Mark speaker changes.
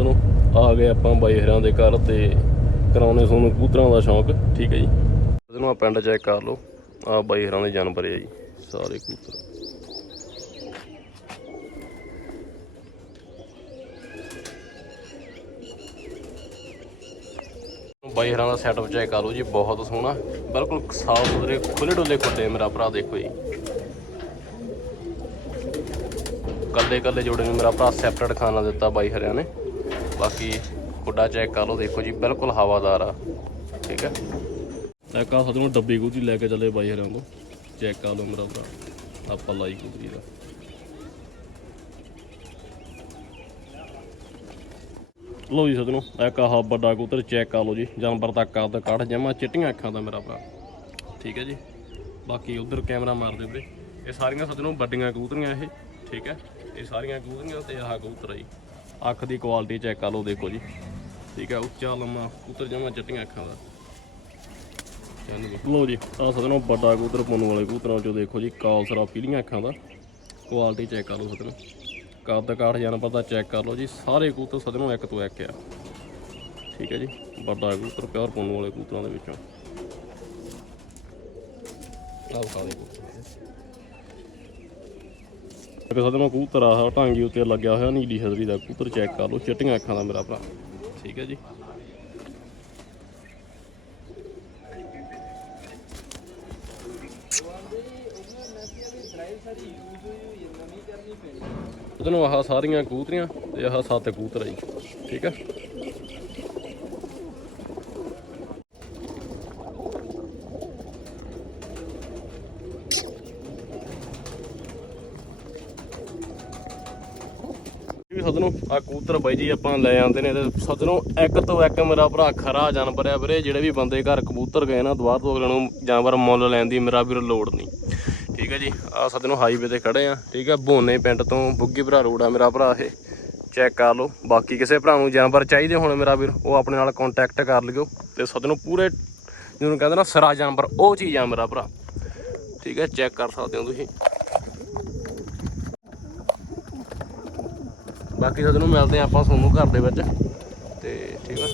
Speaker 1: ਸੱਜਣੋ ਆ ਗਏ ਆਪਾਂ ਬਾਈ ਹਰਾਂ ਦੇ ਘਰ ਤੇ ਕਰਾਉਣੇ ਤੁਹਾਨੂੰ ਕਬੂਤਰਾਂ ਦਾ ਸ਼ੌਂਕ। ਠੀਕ ਹੈ ਜੀ। ਸੱਜਣੋ ਆ ਪਿੰਡ ਚੈੱਕ ਕਰ ਲਓ। ਆ ਬਾਈ ਹਰਾਂ ਦੇ ਜਾਨਵਰ ਆ ਜੀ, ਸਾਰੇ ਕਬੂਤਰ। ਬਾਈ ਹਰਾਂ ਦਾ ਸੈਟਅਪ ਚੈੱਕ ਕਰ ਲਓ ਜੀ, ਬਹੁਤ ਸੋਹਣਾ। ਬਿਲਕੁਲ ਸਾਫ਼ ਸੁਥਰੇ ਖੁੱਲੇ ਡੁੱਲੇ ਖੁੱਡੇ ਮੇਰਾ ਭਰਾ ਦੇਖੋ ਜੀ। ਕੱਲੇ ਕੱਲੇ ਜੋੜੇ ਨੂੰ ਮੇਰਾ ਭਰਾ ਸੈਪਰੇਟ ਖਾਣਾ ਦਿੱਤਾ ਬਾਈ ਹਰਿਆ ਨੇ। ਬਾਕੀ ਖੁੱਡਾ ਚੈੱਕ ਕਰ ਲਓ, ਦੇਖੋ ਜੀ, ਬਿਲਕੁਲ ਹਵਾਦਾਰ ਆ। ਠੀਕ ਹੈ? ਇੱਕ ਆ ਸਾਨੂੰ ਡੱਬੀ ਗੁੱਜੀ ਲੈ ਕੇ ਚੱਲੇ ਬਾਈ ਹਰਿਆਂ ਤੋਂ ਚੈੱਕ ਕਰ ਲਓ ਮੇਰਾ ਭਰਾ, ਆਪਾਂ ਲਾਈ ਗੁੱਜੀ ਦਾ। ਲਓ ਜੀ ਸਦਨੋ ਇੱਕ ਆਹ ਵੱਡਾ ਕਬੂਤਰ ਚੈੱਕ ਕਰ ਲਓ ਜੀ, ਜਾਨਵਰ ਦਾ ਕੱਦ ਕੱਢ ਜਮਾ, ਚਿੱਟੀਆਂ ਅੱਖਾਂ ਦਾ ਮੇਰਾ ਭਰਾ। ਠੀਕ ਹੈ ਜੀ? ਬਾਕੀ ਉਧਰ ਕੈਮਰਾ ਮਾਰ ਦੇ ਵੀਰੇ। ਇਹ ਸਾਰੀਆਂ ਸਦਨੋ ਵੱਡੀਆਂ ਕਬੂਤਰੀਆਂ ਇਹ, ਠੀਕ ਹੈ? ਇਹ ਸਾਰੀਆਂ ਕਬੂਤਰੀਆਂ ਤੇ ਆਹ ਕਬੂਤਰ ਆ ਜੀ। ਅੱਖ ਦੀ ਕੁਆਲਿਟੀ ਚੈੱਕ ਕਰ ਲਓ, ਦੇਖੋ ਜੀ। ਠੀਕ ਹੈ, ਉੱਚਾ, ਲੰਮਾ ਉਤਰ ਜਾਵਾਂ ਚਿੱਟੀਆਂ ਅੱਖਾਂ ਦਾ। ਲਓ ਜੀ, ਆਹ ਸਦਨੋਂ ਵੱਡਾ ਕਬੂਤਰ, ਪੁੰਨ ਵਾਲੇ ਕਬੂਤਰਾਂ ਚੋਂ ਦੇਖੋ ਜੀ ਕਾਲਸਰਾ ਪੀਲੀਆਂ ਅੱਖਾਂ ਦਾ। ਕੁਆਲਿਟੀ ਚੈੱਕ ਕਰ ਲਓ ਸਦਨੋ ਕੱਦ ਕਾਠ ਜਾਨਵਰ ਪਤਾ ਚੈੱਕ ਕਰ ਲਓ ਜੀ, ਸਾਰੇ ਕਬੂਤਰ ਸਦਨੋਂ ਇੱਕ ਤੋਂ ਇੱਕ ਆ। ਠੀਕ ਹੈ ਜੀ, ਵੱਡਾ ਕਬੂਤਰ, ਪਿਓਰ ਪੁੰਨ ਵਾਲੇ ਕਬੂਤਰਾਂ ਦੇ ਵਿੱਚੋਂ। ਆਹ ਖਾ ਦੇ ਕਬੂਤਰ। ਇੱਕ ਸਦਨੋਂ ਕਬੂਤਰ ਆਹ ਟਾਂਗੀ ਉੱਤੇ ਲੱਗਿਆ ਹੋਇਆ, ਨੀਲੀ ਹਜ਼ਰੀ ਦਾ ਕਬੂਤਰ ਚੈੱਕ ਕਰ ਲਓ, ਚਿੱਟੀਆਂ ਅੱਖਾਂ ਦਾ ਮੇਰਾ ਭਰਾ। ਠੀਕ ਹੈ ਜੀ। ਉਹਦੋਂ ਆਹ ਸਾਰੀਆਂ ਕਬੂਤਰੀਆਂ ਤੇ ਆਹ ਸੱਤ ਕਬੂਤਰ ਆ ਜੀ। ਠੀਕ ਹੈ। ਵੀ ਸਦਨੋਂ ਆ ਕਬੂਤਰ ਬਾਈ ਜੀ ਆਪਾਂ ਲੈ ਆਉਂਦੇ ਨੇ ਤੇ ਸਦਨੋਂ ਇੱਕ ਤੋਂ ਇੱਕ ਮੇਰਾ ਭਰਾ ਖਰਾ ਜਾਨਵਰ ਆ ਵੀਰੇ, ਜਿਹੜੇ ਵੀ ਬੰਦੇ ਘਰ ਕਬੂਤਰ ਗਏ ਨਾ ਦੁਆਰ ਤੋਂ ਅਗਲੇ ਨੂੰ ਜਾਨਵਰ ਮੁੱਲ ਲੈਣ ਦੀ ਮੇਰਾ ਵੀਰ ਲੋੜ ਨਹੀਂ। ਠੀਕ ਹੈ ਜੀ ਆ ਸਦਨੋਂ ਹਾਈਵੇ ਤੇ ਖੜੇ ਆ, ਠੀਕ ਹੈ ਬੋਨੇ ਪਿੰਡ ਤੋਂ ਬੁੱਗੀ ਭਰਾ ਰੋਡ ਆ ਮੇਰਾ ਭਰਾ ਇਹ। ਚੈੱਕ ਕਰ ਲਓ, ਬਾਕੀ ਕਿਸੇ ਭਰਾ ਨੂੰ ਜਾਨਵਰ ਚਾਹੀਦੇ ਹੋਣ ਮੇਰਾ ਵੀਰ, ਉਹ ਆਪਣੇ ਨਾਲ ਕੰਟੈਕਟ ਕਰ ਲਿਓ। ਤੇ ਸਦਨੋਂ ਪੂਰੇ, ਜਿਹਨੂੰ ਕਹਿੰਦੇ ਨਾ ਸਰਾ ਜਾਨਵਰ, ਉਹ ਚੀਜ਼ ਆ ਮੇਰਾ ਭਰਾ। ਠੀਕ ਹੈ ਚੈੱਕ ਕਰ ਸਕਦੇ ਹੋ ਤੁਸੀਂ। ਬਾਕੀ ਸਦ ਮਿਲਦੇ ਹਾਂ ਆਪਾਂ ਸੋਨੂੰ ਘਰ ਦੇ ਵਿੱਚ। ਤੇ ਠੀਕ ਆ।